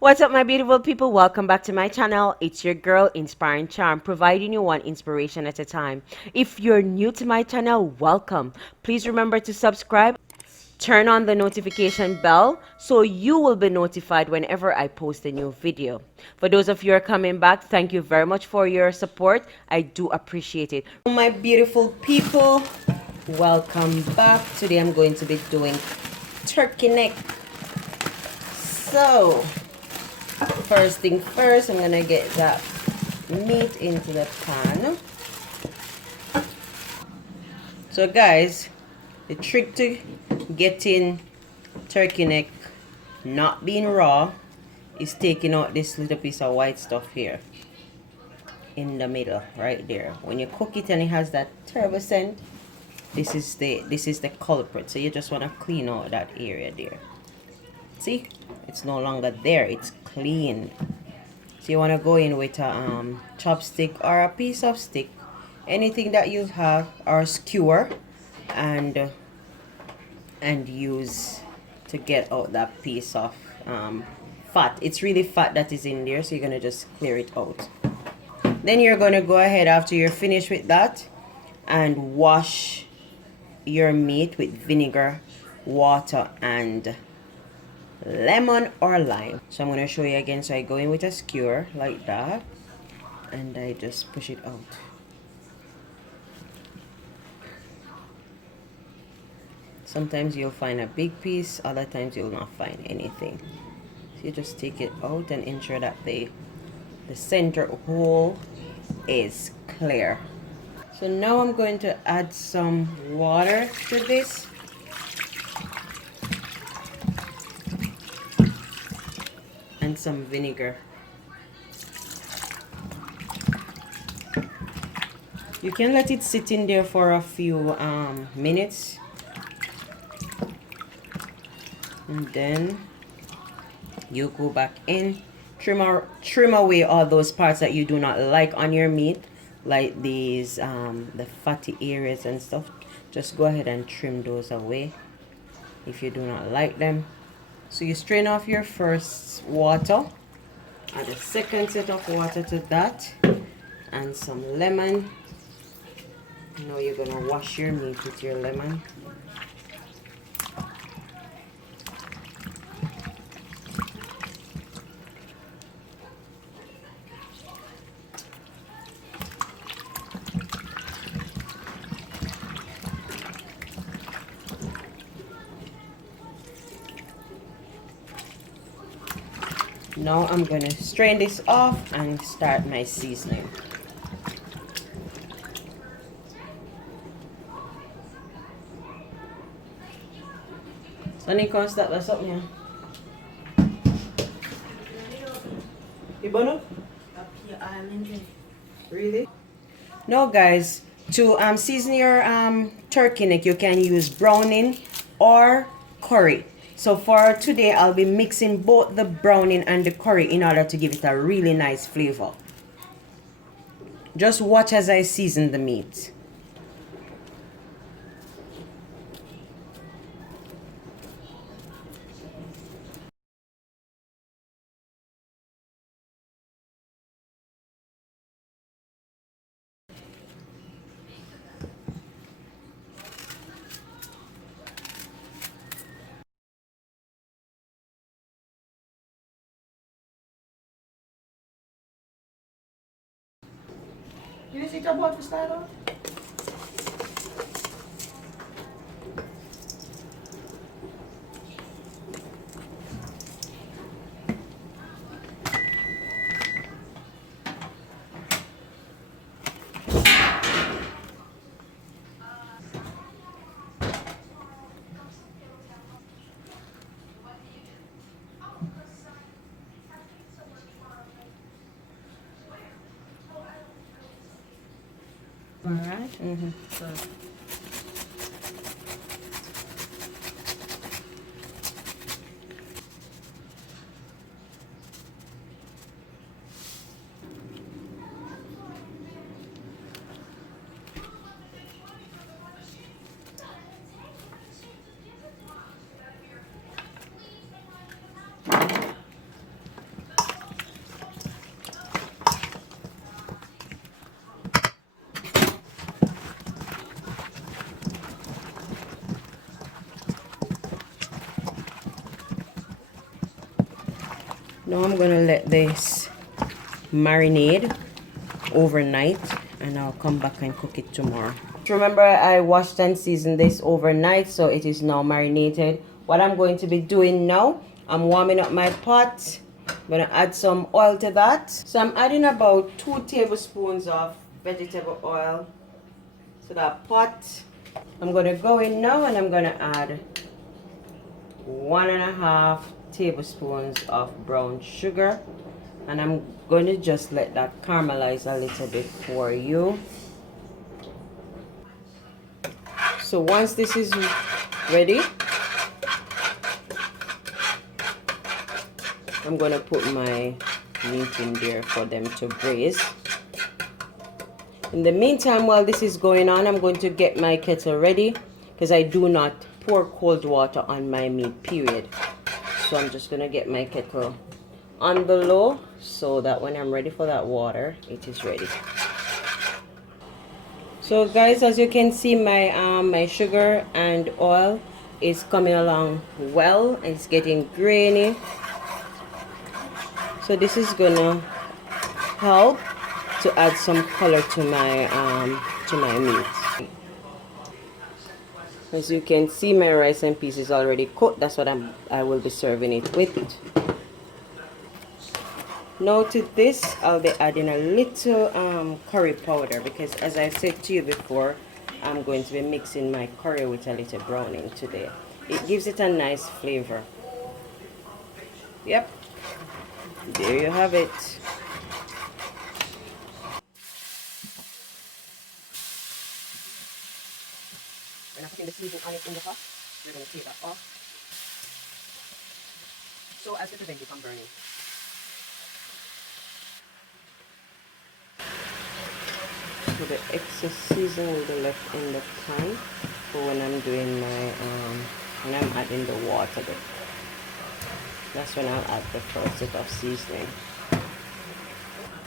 What's up, my beautiful people? Welcome back to my channel. It's your girl, Inspiring Charm, providing you one inspiration at a time. If you're new to my channel, welcome. Please remember to subscribe, turn on the notification bell so you will be notified whenever I post a new video. For those of you who are coming back, thank you very much for your support. I do appreciate it. My beautiful people, welcome back. Today I'm going to be doing turkey neck. So, first thing first, I'm gonna get that meat into the pan. So guys, the trick to getting turkey neck not being raw is taking out this little piece of white stuff here in the middle right there. When you cook it and it has that terrible scent, this is the culprit. So you just want to clean out that area there. See, it's no longer there, it's clean. So you want to go in with a chopstick or a piece of stick, anything that you have, or skewer, and use to get out that piece of fat. It's really fat that is in there, so you're gonna just clear it out. Then you're gonna go ahead after you're finished with that and wash your meat with vinegar, water, and lemon or lime. So I'm going to show you again. So I go in with a skewer like that and I just push it out. Sometimes you'll find a big piece, other times you'll not find anything. So you just take it out and ensure that the center hole is clear. So now I'm going to add some water to this. And some vinegar. You can let it sit in there for a few minutes, and then you go back in, trim away all those parts that you do not like on your meat, like these the fatty areas and stuff. Just go ahead and trim those away if you do not like them. So you strain off your first water, add a second set of water to that, and some lemon. Now you're gonna wash your meat with your lemon. Now I'm going to strain this off and start my seasoning. Sonny, come start this up here. You wanna? Really? Now guys, to season your turkey neck, you can use browning or curry. So for today, I'll be mixing both the browning and the curry in order to give it a really nice flavor. Just watch as I season the meat. You see the boat for start off? All right. So Now I'm gonna let this marinade overnight, and I'll come back and cook it tomorrow. Remember, I washed and seasoned this overnight, so it is now marinated. What I'm going to be doing now, I'm warming up my pot. I'm gonna add some oil to that. So I'm adding about 2 tablespoons of vegetable oil to that pot. I'm gonna go in now and I'm gonna add 1.5 tablespoons of brown sugar, and I'm going to just let that caramelize a little bit for you. So once this is ready, I'm going to put my meat in there for them to braise. In the meantime, while this is going on, I'm going to get my kettle ready, because I do not pour cold water on my meat, period. So I'm just going to get my kettle on the low so that when I'm ready for that water, it is ready. So guys, as you can see, my sugar and oil is coming along well. It's getting grainy. So this is gonna help to add some color to my meat. As you can see, my rice and peas is already cooked. That's what I will be serving it with. Now to this, I'll be adding a little curry powder, because as I said to you before, I'm going to be mixing my curry with a little browning today. It gives it a nice flavor. Yep, there you have it. When I'm putting the seasoning on it in the pot, we're going to take that off, so as to prevent it from burning. So the excess seasoning will be left in the pan for when I'm doing my when I'm adding the water. That's when I'll add the first set of seasoning.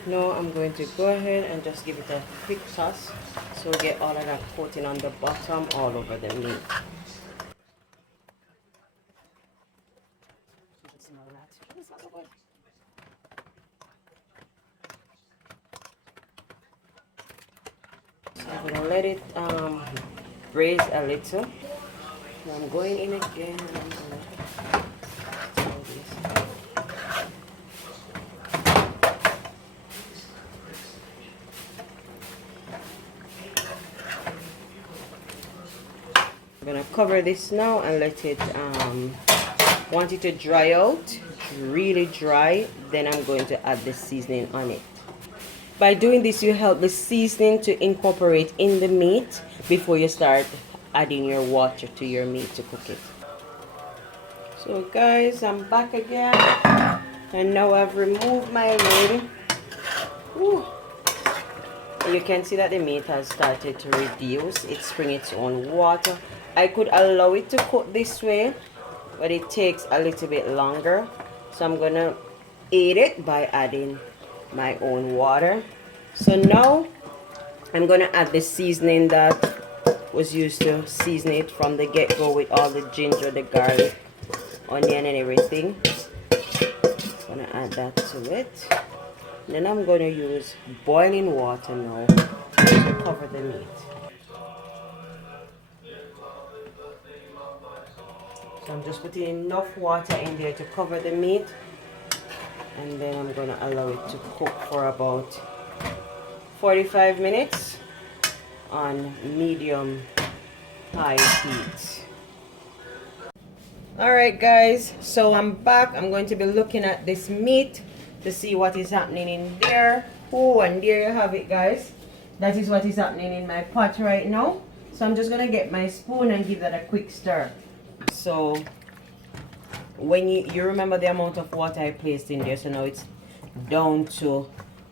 Now I'm going to go ahead and just give it a quick toss, so get all of that coating on the bottom all over the meat. So I'm going to let it braise a little. Now I'm going in again and I'm going to throw this. I'm going to cover this now and let it, want it to dry out, really dry, then I'm going to add the seasoning on it. By doing this, you help the seasoning to incorporate in the meat before you start adding your water to your meat to cook it. So guys, I'm back again, and now I've removed my lid. Whew. You can see that the meat has started to reduce. It's bringing its own water. I could allow it to cook this way, but it takes a little bit longer. So I'm gonna aid it by adding my own water. So now I'm gonna add the seasoning that was used to season it from the get-go, with all the ginger, the garlic, onion and everything. I'm gonna add that to it. Then I'm going to use boiling water now to cover the meat. So I'm just putting enough water in there to cover the meat, and then I'm going to allow it to cook for about 45 minutes on medium high heat. Alright guys, so I'm back. I'm going to be looking at this meat to see what is happening in there. Oh, and there you have it guys. That is what is happening in my pot right now. So I'm just going to get my spoon and give that a quick stir. So when you remember the amount of water I placed in there, so now it's down to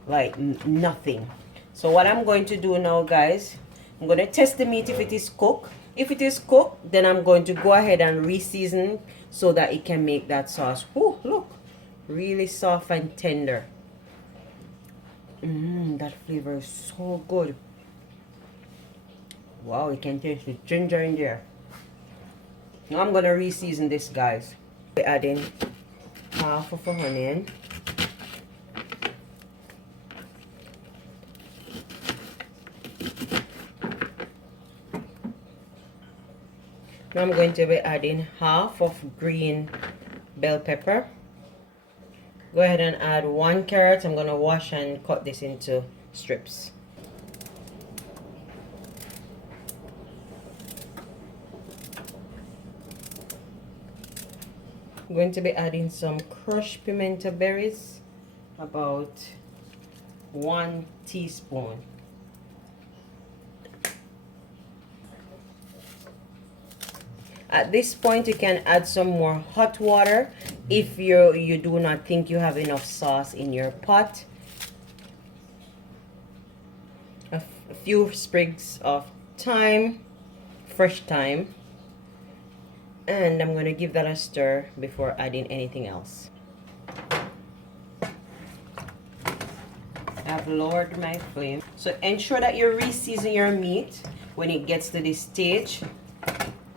like nothing. So what I'm going to do now guys, I'm going to test the meat if it is cooked. If it is cooked, then I'm going to go ahead and re-season so that it can make that sauce. Oh, look, really soft and tender. That flavor is so good. Wow, you can taste the ginger in there. Now I'm going to re-season this guys. We're adding half of an onion. Now I'm going to be adding half of green bell pepper. Go ahead and add 1 carrot. I'm going to wash and cut this into strips. I'm going to be adding some crushed pimento berries, about 1 teaspoon. At this point, you can add some more hot water if you do not think you have enough sauce in your pot. A few sprigs of thyme, fresh thyme. And I'm going to give that a stir before adding anything else. I've lowered my flame. So ensure that you re-season your meat when it gets to this stage,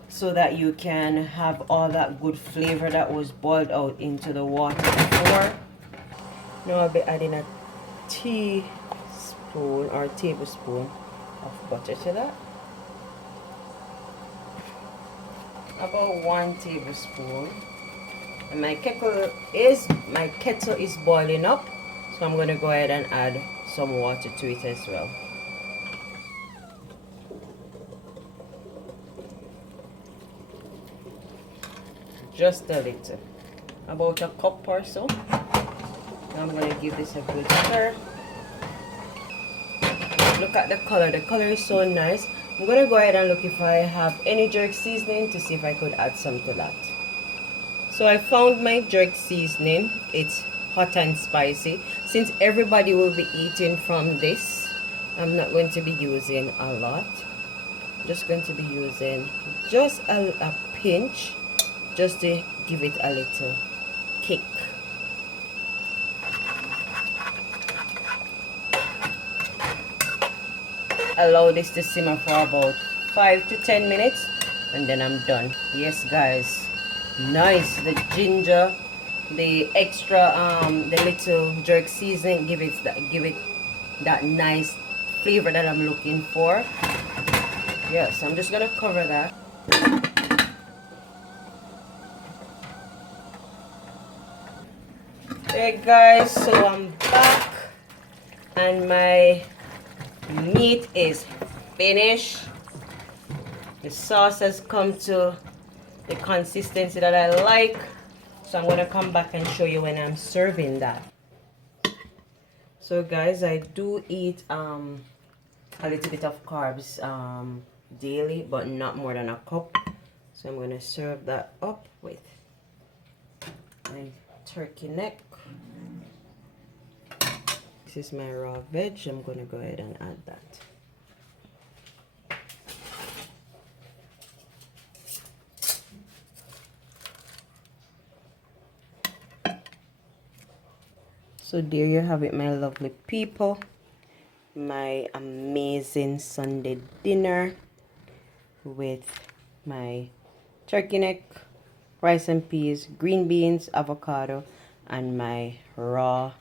so that you can have all that good flavor that was boiled out into the water before. Now I'll be adding a teaspoon or tablespoon of butter to that. About 1 tablespoon. And my kettle is boiling up, so I'm going to go ahead and add some water to it as well. Just a little, about a cup or so. I'm going to give this a good stir. Look at the color. The color is so nice. I'm going to go ahead and look if I have any jerk seasoning to see if I could add some to that. So I found my jerk seasoning. It's hot and spicy. Since everybody will be eating from this, I'm not going to be using a lot. I'm just going to be using just a pinch, just to give it a little kick. Allow this to simmer for about 5 to 10 minutes and then I'm done. Yes guys, nice. The ginger, the extra the little jerk seasoning give it that nice flavor that I'm looking for. Yes, I'm just gonna cover that. Hey guys, so I'm back and my meat is finished. The sauce has come to the consistency that I like, so I'm going to come back and show you when I'm serving that. So guys, I do eat a little bit of carbs daily, but not more than a cup. So I'm going to serve that up with my turkey neck. This is my raw veg. I'm going to go ahead and add that. So there you have it, my lovely people. My amazing Sunday dinner with my turkey neck, rice and peas, green beans, avocado, and my raw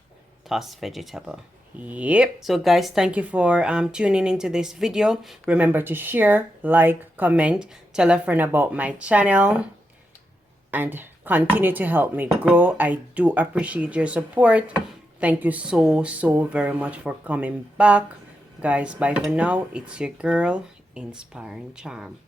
tossed vegetable. Yep. So guys, thank you for tuning into this video. Remember to share, like, comment, tell a friend about my channel, and continue to help me grow. I do appreciate your support. Thank you so very much for coming back. Guys, bye for now. It's your girl, Inspiring Charm.